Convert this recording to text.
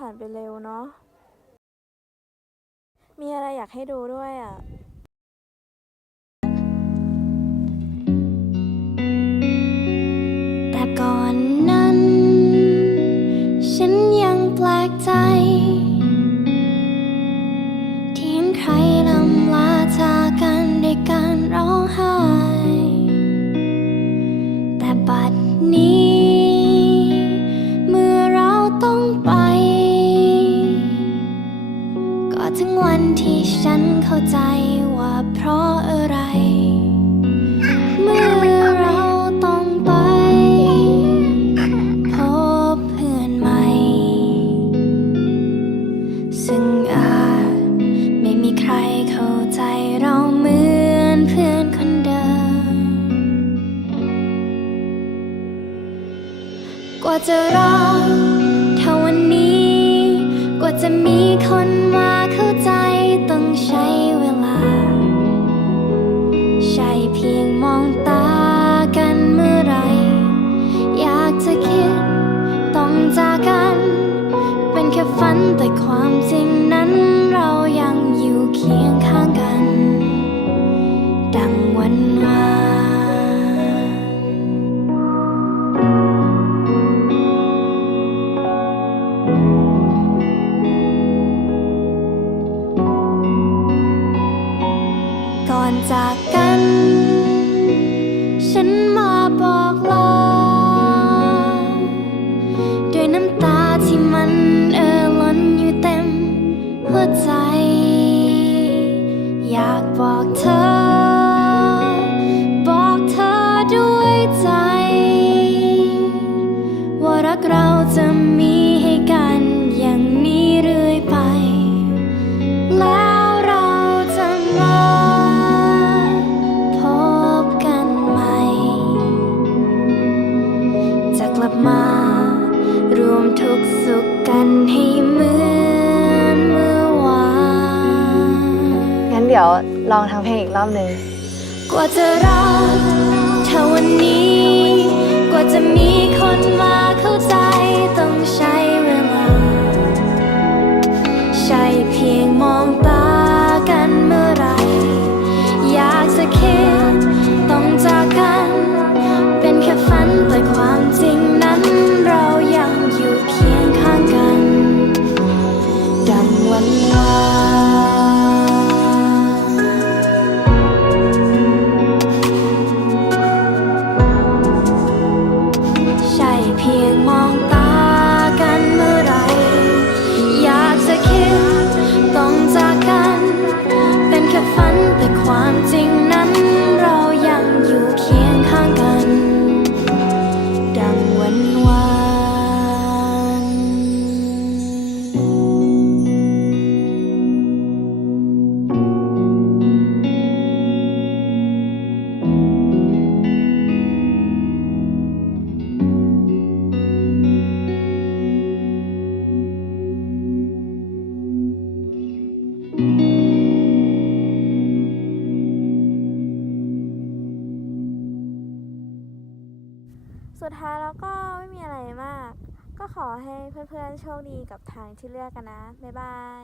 ผ่านไปเร็วเนาะมีอะไรอยากให้ดูด้วยอะ วันที่ฉันเข้าใจว่าเพราะอะไร เมื่อเราต้องไป พบเพื่อนใหม่ ซึ่งอาจไม่มีใครเข้าใจเราเหมือนเพื่อนคนเดิม กว่าจะรอ เพียงมองตากันเมื่อไร อยากจะคิดต้องจากกัน เป็นแค่ฝันแต่ความจริงนั้นเรายังอยู่เคียงข้างกัน ดังวันวานก่อนจากกัน บอกเธอ บอกเธอด้วยใจ ว่ารักเราจะมีให้กันอย่างนี้เรื่อยไป แล้วเราจะมาพบกันใหม่ จะกลับมารวมทุกสุขกันให้เหมือ ดี๋ยวลองทำเพลงอีกรอบหนึ่งกว่าจะรอเท่าวันนี้ กว่าจะมีคนมา สุดท้ายแล้วก็ไม่มีอะไรมาก ก็ขอให้เพื่อนๆโชคดีกับทางที่เลือกกันนะ บ๊ายบาย